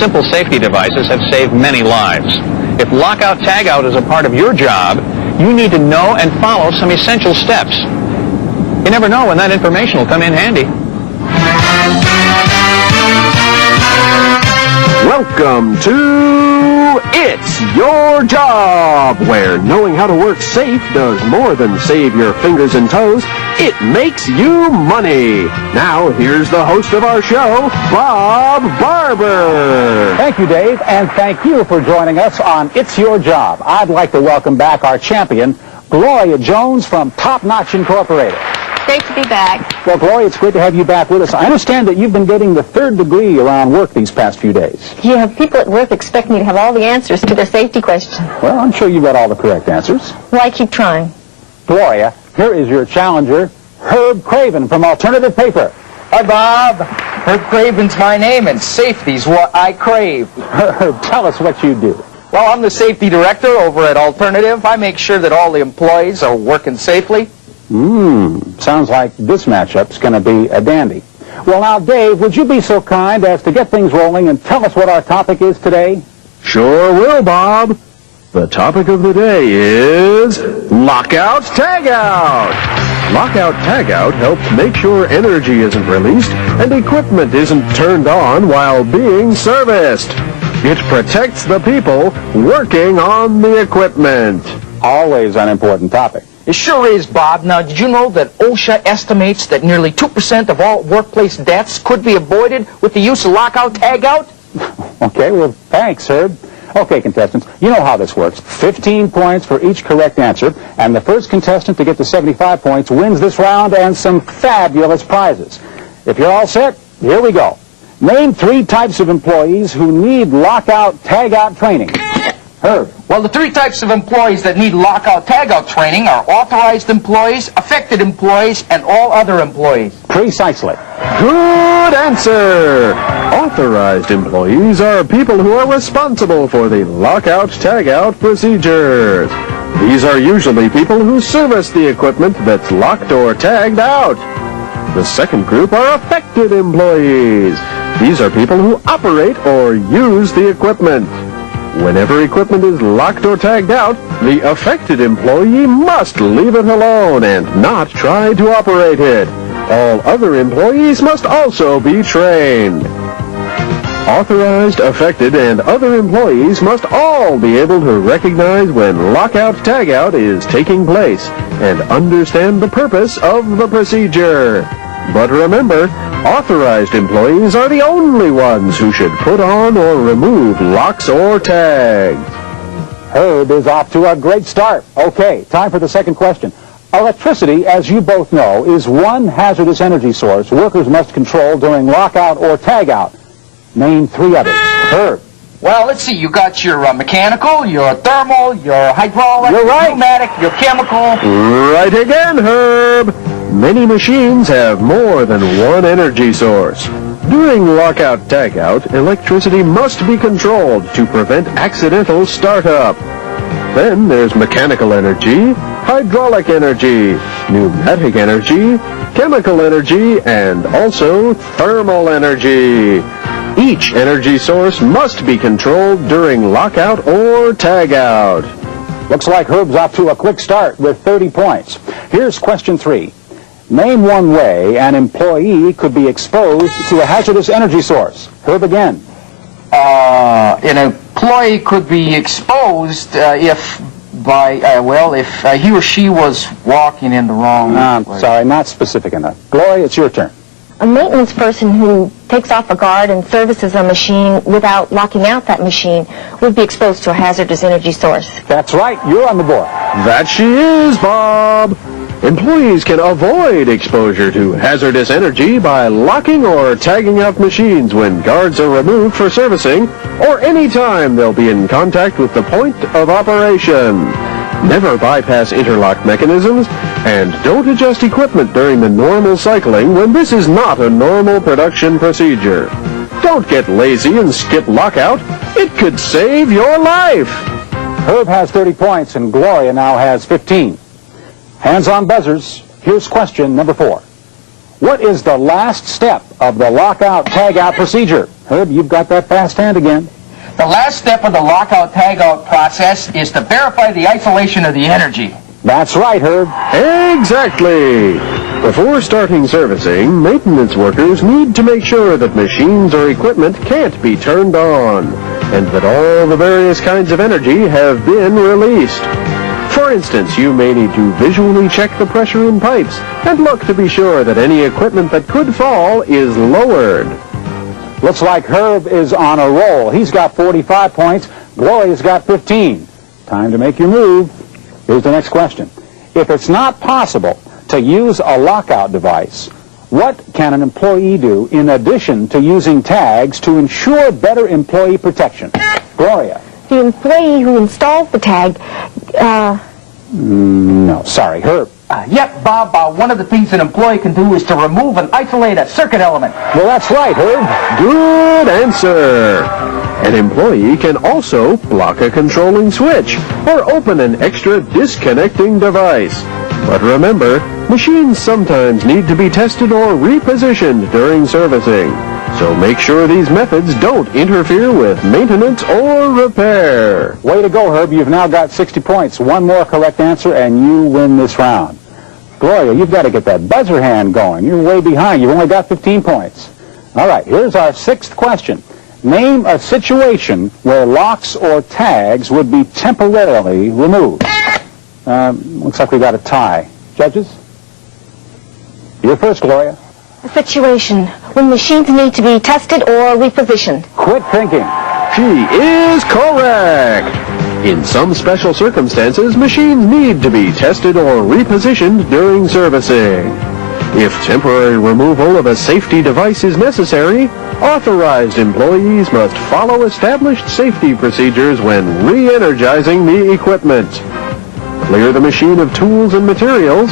simple safety devices have saved many lives. If lockout tagout is a part of your job, you need to know and follow some essential steps. You never know when that information will come in handy. Welcome to It's Your Job, where knowing how to work safe does more than save your fingers and toes. It makes you money. Now, here's the host of our show, Bob Barber. Thank you, Dave, and thank you for joining us on It's Your Job. I'd like to welcome back our champion, Gloria Jones from Top Notch Incorporated. Great to be back. Well, Gloria, it's great to have you back with us. I understand that you've been getting the third degree around work these past few days. Yeah, people at work expect me to have all the answers to their safety questions. Well, I'm sure you've got all the correct answers. Well, I keep trying. Gloria, here is your challenger, Herb Craven from Alternative Paper. Hi, Bob. Herb Craven's my name, and safety's what I crave. Herb, tell us what you do. Well, I'm the safety director over at Alternative. I make sure that all the employees are working safely. Sounds like this matchup's going to be a dandy. Well, now, Dave, would you be so kind as to get things rolling and tell us what our topic is today? Sure will, Bob. The topic of the day is Lockout Tagout. Lockout Tagout helps make sure energy isn't released and equipment isn't turned on while being serviced. It protects the people working on the equipment. Always an important topic. It sure is, Bob. Now, did you know that OSHA estimates that nearly 2% of all workplace deaths could be avoided with the use of lockout tagout? Okay, well, thanks, Herb. Okay, contestants, you know how this works. 15 points for each correct answer, and the first contestant to get to 75 points wins this round and some fabulous prizes. If you're all set, here we go. Name 3 types of employees who need lockout tagout training. Herb. Well, the 3 types of employees that need lockout tagout training are authorized employees, affected employees, and all other employees. Precisely. Good answer! Authorized employees are people who are responsible for the lockout-tagout procedures. These are usually people who service the equipment that's locked or tagged out. The second group are affected employees. These are people who operate or use the equipment. Whenever equipment is locked or tagged out, the affected employee must leave it alone and not try to operate it. All other employees must also be trained. Authorized, affected, and other employees must all be able to recognize when lockout-tagout is taking place and understand the purpose of the procedure. But remember, authorized employees are the only ones who should put on or remove locks or tags. Herb is off to a great start. Okay, time for the second question. Electricity, as you both know, is one hazardous energy source workers must control during lockout or tagout. Name 3 others. Herb. Well, let's see. You got your mechanical, your thermal, your hydraulic, You're right. pneumatic, your chemical. Right again, Herb. Many machines have more than one energy source. During lockout-tagout, electricity must be controlled to prevent accidental startup. Then there's mechanical energy, hydraulic energy, pneumatic energy, chemical energy, and also thermal energy. Each energy source must be controlled during lockout or tagout. Looks like Herb's off to a quick start with 30 points. Here's question 3. Name one way an employee could be exposed to a hazardous energy source. Herb again. An employee could be exposed if he or she was walking in the wrong way. Sorry, not specific enough. Gloria, it's your turn. A maintenance person who takes off a guard and services a machine without locking out that machine would be exposed to a hazardous energy source. That's right, you're on the board. That she is, Bob. Employees can avoid exposure to hazardous energy by locking or tagging out machines when guards are removed for servicing or any time they'll be in contact with the point of operation. Never bypass interlock mechanisms and don't adjust equipment during the normal cycling when this is not a normal production procedure. Don't get lazy and skip lockout. It could save your life. Herb has 30 points and Gloria now has 15. Hands on buzzers. Here's question number 4. What is the last step of the lockout-tagout procedure? Herb, you've got that fast hand again. The last step of the lockout-tagout process is to verify the isolation of the energy. That's right, Herb. Exactly. Before starting servicing, maintenance workers need to make sure that machines or equipment can't be turned on, and that all the various kinds of energy have been released. For instance, you may need to visually check the pressure in pipes and look to be sure that any equipment that could fall is lowered. Looks like Herb is on a roll. He's got 45 points. Gloria's got 15. Time to make your move. Here's the next question. If it's not possible to use a lockout device, what can an employee do in addition to using tags to ensure better employee protection? Gloria. The employee who installs the tag, No, sorry, Herb. Yep, Bob, one of the things an employee can do is to remove and isolate a circuit element. Well, that's right, Herb. Good answer. An employee can also block a controlling switch or open an extra disconnecting device. But remember, machines sometimes need to be tested or repositioned during servicing. So make sure these methods don't interfere with maintenance or repair. Way to go, Herb. You've now got 60 points. One more correct answer, and you win this round. Gloria, you've got to get that buzzer hand going. You're way behind. You've only got 15 points. All right, here's our sixth question. Name a situation where locks or tags would be temporarily removed. Looks like we got a tie. Judges? You're first, Gloria. a situation when machines need to be tested or repositioned. Quit thinking. She is correct. In some special circumstances, machines need to be tested or repositioned during servicing. If temporary removal of a safety device is necessary, authorized employees must follow established safety procedures when re-energizing the equipment. Clear the machine of tools and materials,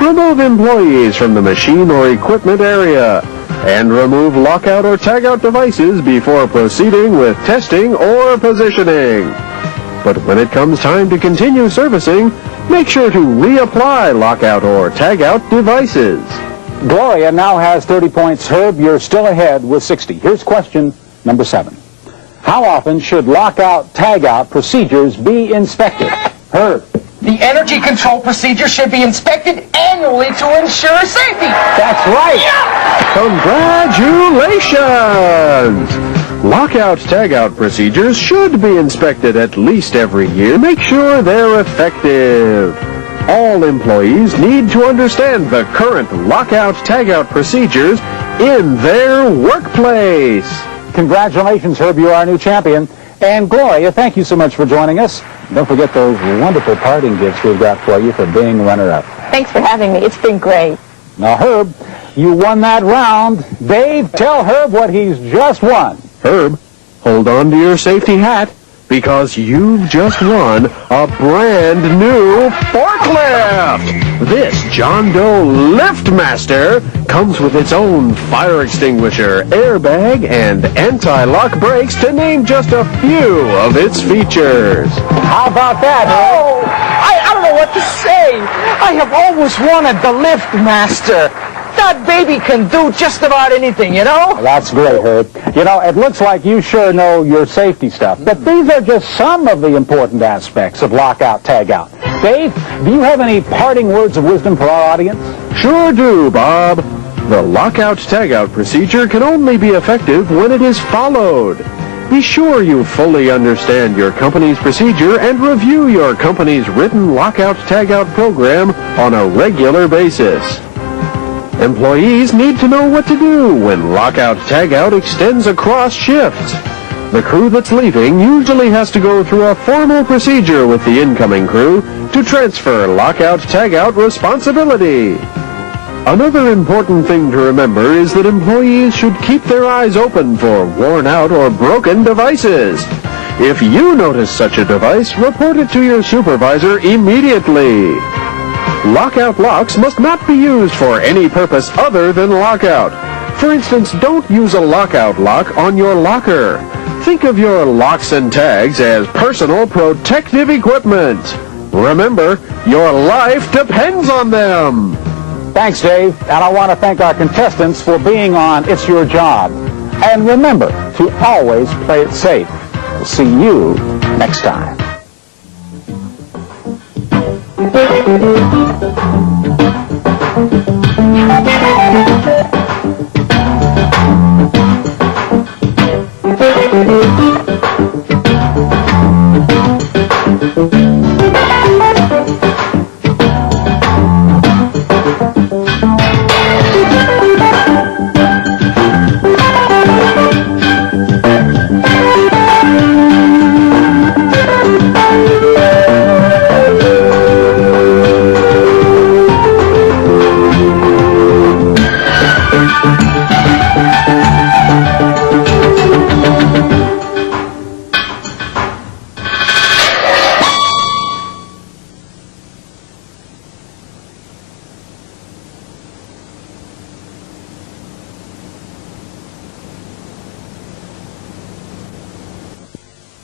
remove employees from the machine or equipment area, and remove lockout or tagout devices before proceeding with testing or positioning. But when it comes time to continue servicing, make sure to reapply lockout or tagout devices. Gloria now has 30 points. Herb, you're still ahead with 60. Here's question number 7. How often should lockout, tagout procedures be inspected? Herb. The energy control procedure should be inspected annually to ensure safety. That's right. Congratulations! Lockout, tagout procedures should be inspected at least every year. Make sure they're effective. All employees need to understand the current lockout, tagout procedures in their workplace. Congratulations, Herb. You are our new champion. And Gloria, thank you so much for joining us. Don't forget those wonderful parting gifts we've got for you for being runner-up. Thanks for having me. It's been great. Now, Herb, you won that round. Dave, tell Herb what he's just won. Herb, hold on to your safety hat, because you've just won a brand new forklift! This John Doe LiftMaster comes with its own fire extinguisher, airbag, and anti-lock brakes, to name just a few of its features. How about that, Herb? I don't know what to say. I have always wanted the LiftMaster. That baby can do just about anything, you know? That's great, Herb. You know, it looks like you sure know your safety stuff, but these are just some of the important aspects of lockout, tagout. Dave, do you have any parting words of wisdom for our audience? Sure do, Bob. The lockout, tagout procedure can only be effective when it is followed. Be sure you fully understand your company's procedure and review your company's written lockout, tagout program on a regular basis. Employees need to know what to do when lockout, tagout extends across shifts. The crew that's leaving usually has to go through a formal procedure with the incoming crew to transfer lockout, tagout responsibility. Another important thing to remember is that employees should keep their eyes open for worn out or broken devices. If you notice such a device, report it to your supervisor immediately. Lockout locks must not be used for any purpose other than lockout. For instance, don't use a lockout lock on your locker. Think of your locks and tags as personal protective equipment. Remember, your life depends on them. Thanks, Dave. And I want to thank our contestants for being on It's Your Job. And remember to always play it safe. We'll see you next time.